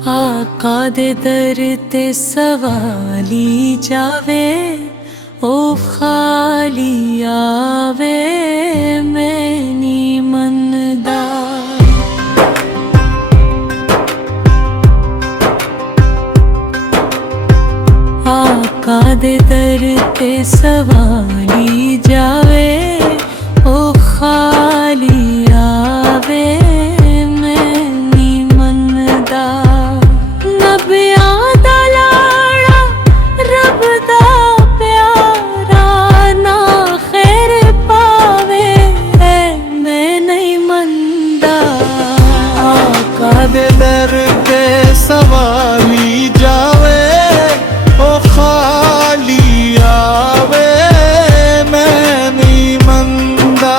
आका दे दर ते सवाली जावे, ओ खाली आवे मैं नी मनदा। आका दे दर ते सवाली जावे, ओ खाली आवे मैं नी मनदा। नबियां दा लाड़ा रब दा प्यारा ना खैर पावे मैं नहीं मनदा। आका दे दर ते सवाली जावे, ओ खाली आवे मैं नहीं मनदा।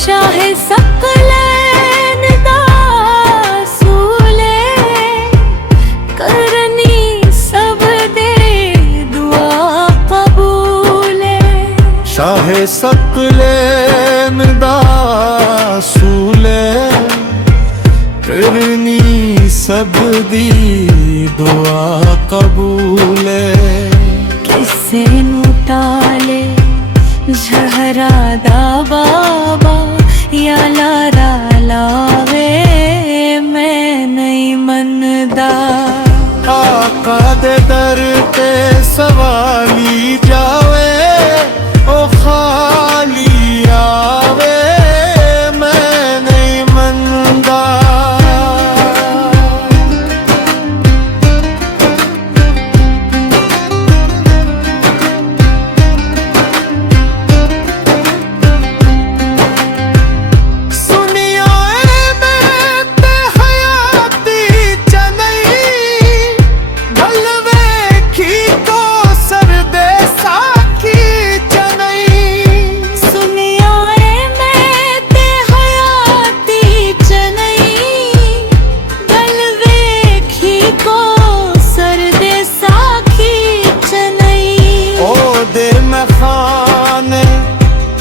शाहे सकलैन दा सूले करनी सब दे दुआ कबूले। शाहे सकलैन दा सूले करनी सब दी दुआ कबूले। किसे नू टाले ज़हरा दा बाबा या लारा लावे मैं नहीं मनदा। आका दे दर ते सवाली जावे, ओ खाली आवे मैं नहीं मनदा।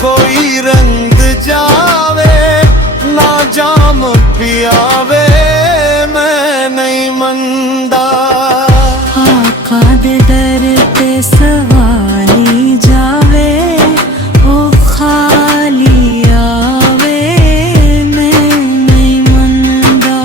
कोई रंग जावे ना जाम पियावे मैं नहीं मनदा। आका दे दर ते सवाली जावे, ओ खाली आवे मैं नहीं मनदा।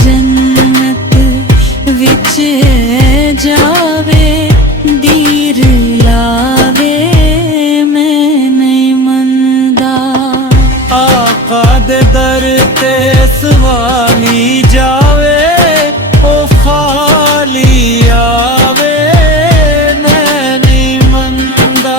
जन्नत विच जावे दीर लावे मैं नहीं मनदा। आका दे दर ते सवाली जावे, ओ खाली आवे मैं नहीं मनदा।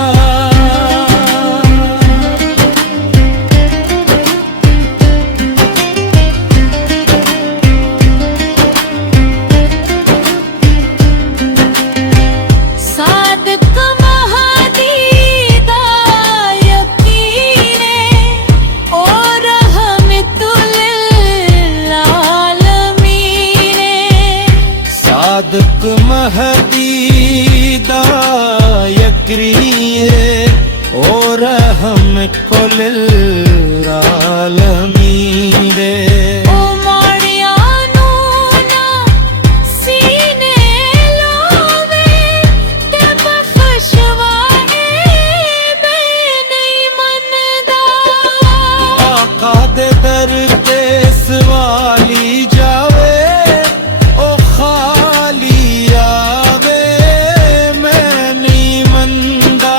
सादिक महदी दा यकीन और हम कुल आलमीन रे। ओ माड़िया नू ना सीने लावे ते बख्शवाए मैं नहीं मनदा। आका दे दर ते सवाली जावे, ओ खाली आवे मैं नहीं मनदा।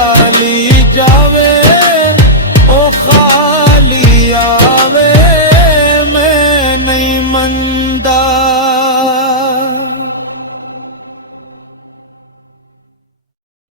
वाली